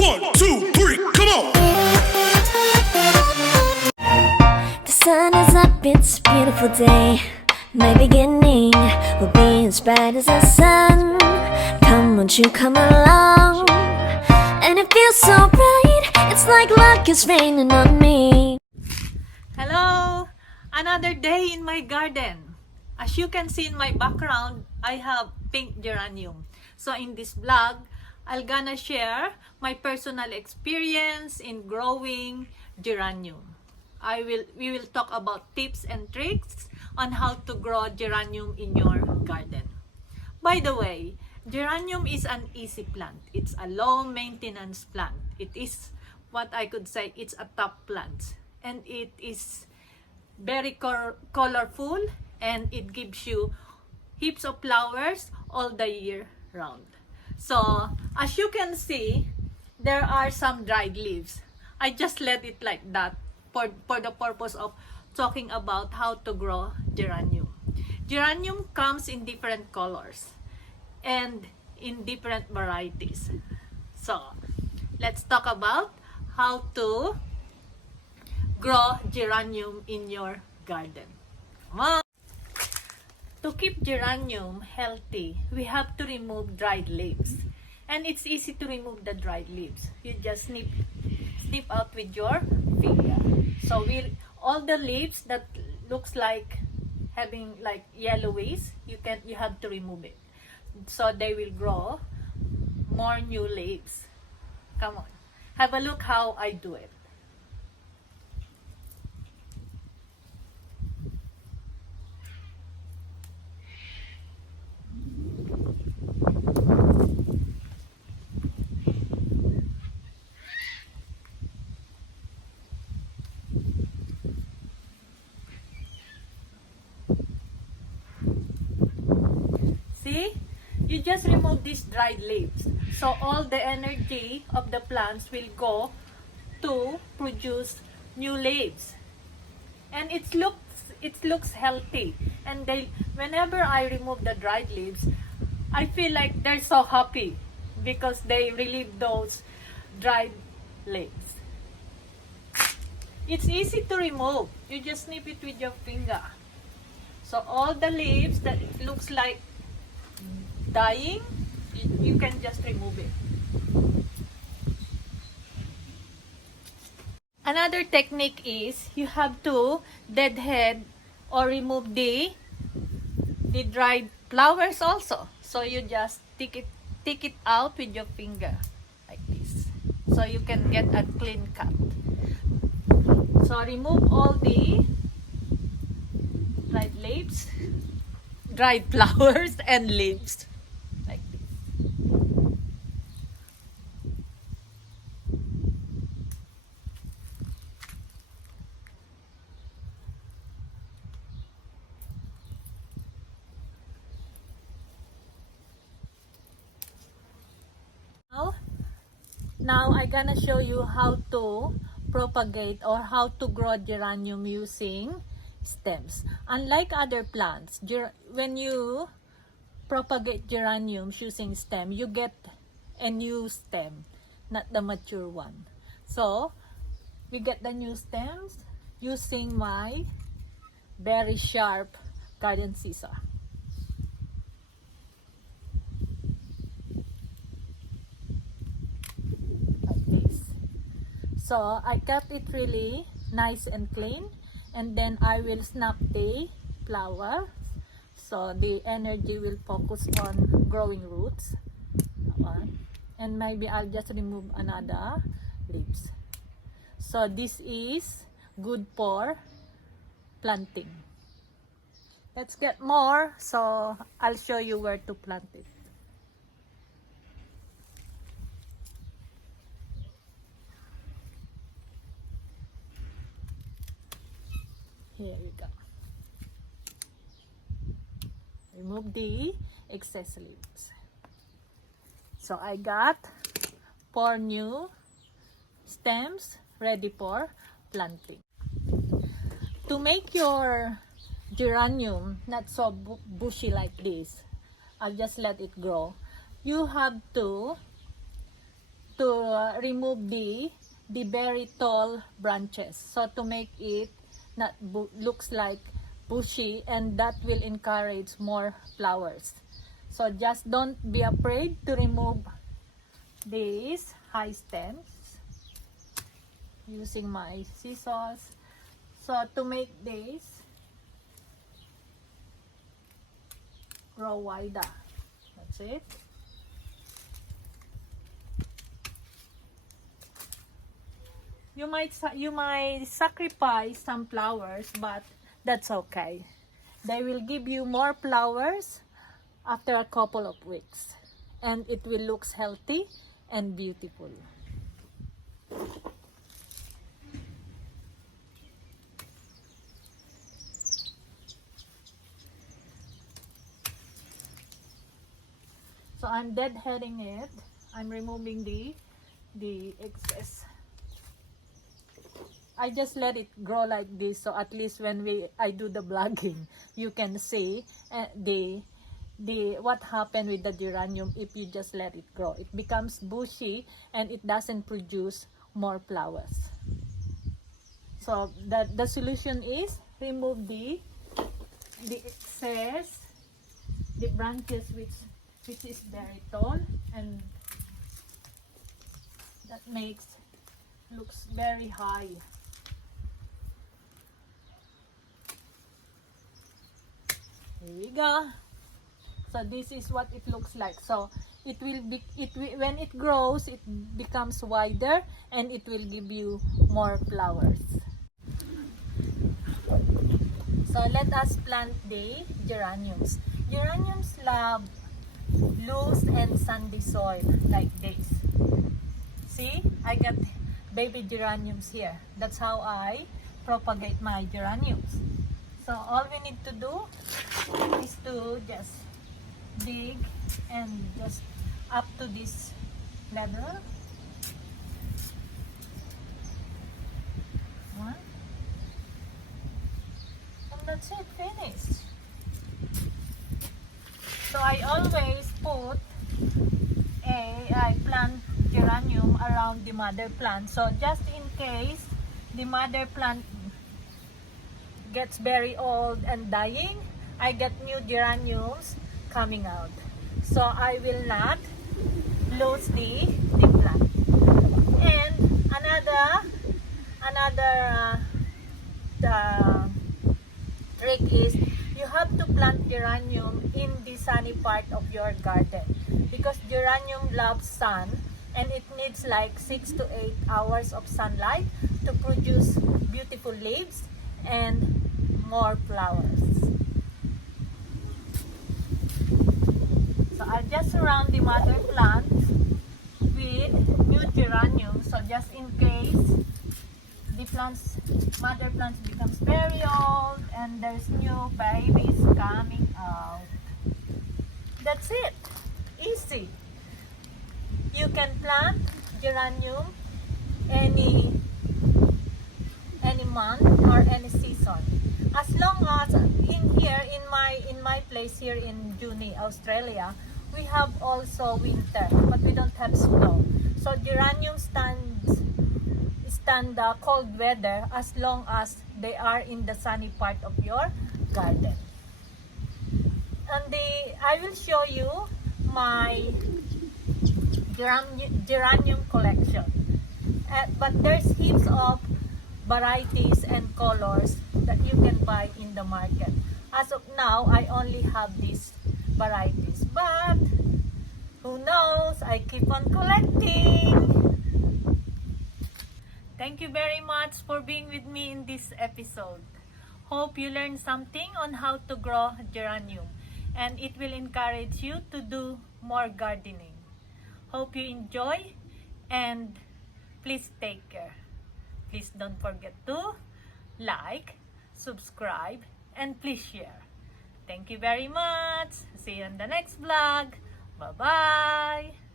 1, 2, 3, come on! The sun is up, it's a beautiful day. My beginning will be as bright as the sun. Come, won't you come along? And it feels so bright, it's like luck is raining on me. Hello! Another day in my garden. As you can see in my background, I have pink geranium. So in this vlog, I'm gonna share my personal experience in growing geranium. We will talk about tips and tricks on how to grow geranium in your garden. By the way, geranium is an easy plant. It's a low maintenance plant. It is what I could say, it's a top plant. And it is very colorful, and it gives you heaps of flowers all the year round. So as you can see, there are some dried leaves. I just let it like that for the purpose of talking about how to grow geranium. Geranium comes in different colors and in different varieties. So let's talk about how to grow geranium in your garden. Come on. To keep geranium healthy, we have to remove dried leaves. And it's easy to remove the dried leaves. You just snip out with your finger. So all the leaves that looks like having like yellowish, you have to remove it. So they will grow more new leaves. Come on. Have a look how I do it. See? You just remove these dried leaves. So all the energy of the plants will go to produce new leaves. And it looks healthy. And whenever I remove the dried leaves, I feel like they're so happy because they relieve those dried leaves. It's easy to remove. You just snip it with your finger. So all the leaves that looks like dying, you can just remove it. Another technique is you have to deadhead or remove the dried flowers also. So you just take it out with your finger like this. So you can get a clean cut. So remove all the dried leaves, dried flowers and leaves. Like this. Now I'm gonna show you how to propagate or how to grow geranium using stems. Unlike other plants, when you propagate geraniums using stem, you get a new stem, not the mature one. So we get the new stems using my very sharp garden scissor. Like this. So I cut it really nice and clean, and then I will snap the flower. So the energy will focus on growing roots. And maybe I'll just remove another leaves. So this is good for planting. Let's get more. So I'll show you where to plant it. Here we go. Remove the excess leaves. So I got 4 new stems ready for planting. To make your geranium not so bushy like this, I'll just let it grow. You have to to remove the very tall branches, so to make it not looks like bushy, and that will encourage more flowers. So just don't be afraid to remove these high stems using my scissors. So to make this grow wider, that's it. You might sacrifice some flowers, but that's okay. They will give you more flowers after a couple of weeks, and it will look healthy and beautiful. So I'm deadheading it. I'm removing the excess. I just let it grow like this, so at least when I do the vlogging, you can see what happened with the geranium if you just let it grow. It becomes bushy and it doesn't produce more flowers. So the solution is remove the excess, the branches which is very tall, and that looks very high. Here we go. So this is what it looks like. So when it grows, it becomes wider and it will give you more flowers. So let us plant the geraniums. Geraniums love loose and sandy soil like this. See, I got baby geraniums here. That's how I propagate my geraniums. So all we need to do is to just dig and just up to this level. One. And that's it, finished. So I always put I plant geranium around the mother plant. So just in case the mother plant gets very old and dying, I get new geraniums coming out. So I will not lose the plant. And another trick is you have to plant geranium in the sunny part of your garden, because geranium loves sun and it needs like 6 to 8 hours of sunlight to produce beautiful leaves and more flowers. So I just surround the mother plant with new geranium, so just in case the mother plants becomes very old and there's new babies coming out. That's it. Easy. You can plant geranium any month or any season, as long as in my place here in Junee, Australia, we have also winter, but we don't have snow. So geranium stand the cold weather as long as they are in the sunny part of your garden. And I will show you my geranium collection. But there's heaps of varieties and colors that you can buy in the market. As of now, I only have these varieties, but who knows, I keep on collecting. Thank you very much for being with me in this episode. Hope you learned something on how to grow geranium, and it will encourage you to do more gardening. Hope you enjoy, and please take care. Please don't forget to like, subscribe, and please share. Thank you very much. See you in the next vlog. Bye-bye.